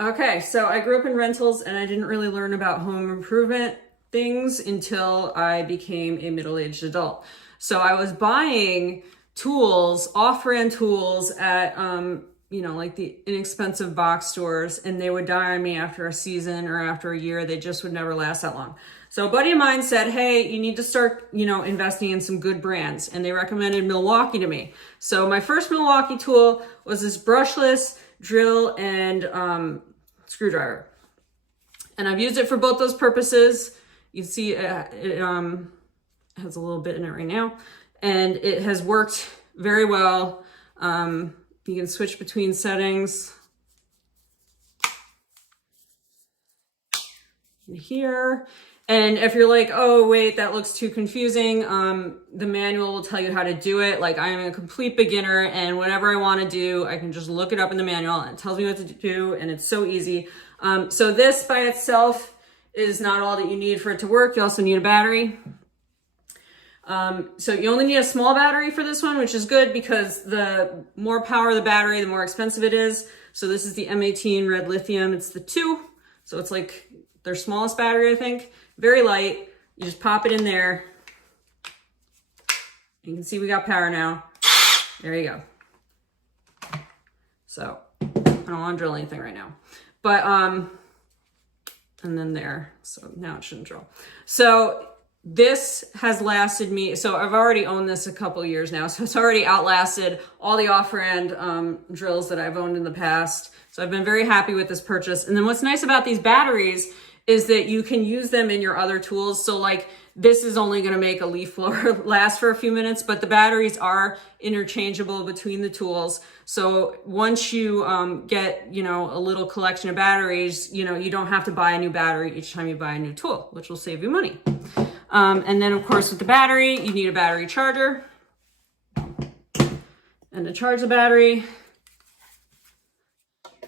Okay, so I grew up in rentals and I didn't really learn about home improvement things until I became a middle-aged adult. So I was buying tools, off-brand tools at, like the inexpensive box stores, and they would die on me after a season or after a year. They just would never last that long. So a buddy of mine said, hey, you need to start, investing in some good brands. And they recommended Milwaukee to me. So my first Milwaukee tool was this brushless drill and screwdriver. And I've used it for both those purposes. You see it has a little bit in it right now. And it has worked very well. You can switch between settings here. And if you're like, oh, wait, that looks too confusing, the manual will tell you how to do it. Like, I am a complete beginner, and whatever I want to do, I can just look it up in the manual, and it tells me what to do, and it's so easy. So this by itself is not all that you need for it to work. You also need a battery. So you only need a small battery for this one, which is good because the more power the battery, the more expensive it is. So this is the M18 red lithium. It's the 2. So it's like their smallest battery, I think. Very light. You just pop it in there. You can see we got power now. There you go. So I don't want to drill anything right now. But, and then there. So now it shouldn't drill. So this has lasted me, so I've already owned this a couple years now, so it's already outlasted all the off-brand drills that I've owned in the past. So I've been very happy with this purchase. And then what's nice about these batteries is that you can use them in your other tools. So like this is only going to make a leaf blower last for a few minutes, but the batteries are interchangeable between the tools. So once you get, a little collection of batteries, you don't have to buy a new battery each time you buy a new tool, which will save you money. And then of course with the battery, you need a battery charger. And to charge the battery,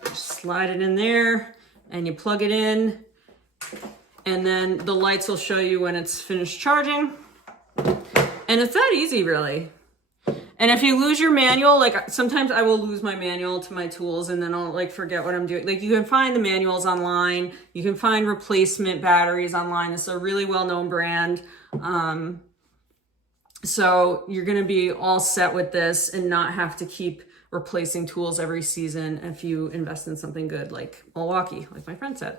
just slide it in there and you plug it in. And then the lights will show you when it's finished charging. And it's that easy, really. And if you lose your manual, like sometimes I will lose my manual to my tools and then I'll like forget what I'm doing. Like you can find the manuals online. You can find replacement batteries online. This is a really well-known brand. So you're going to be all set with this and not have to keep replacing tools every season if you invest in something good like Milwaukee, like my friend said.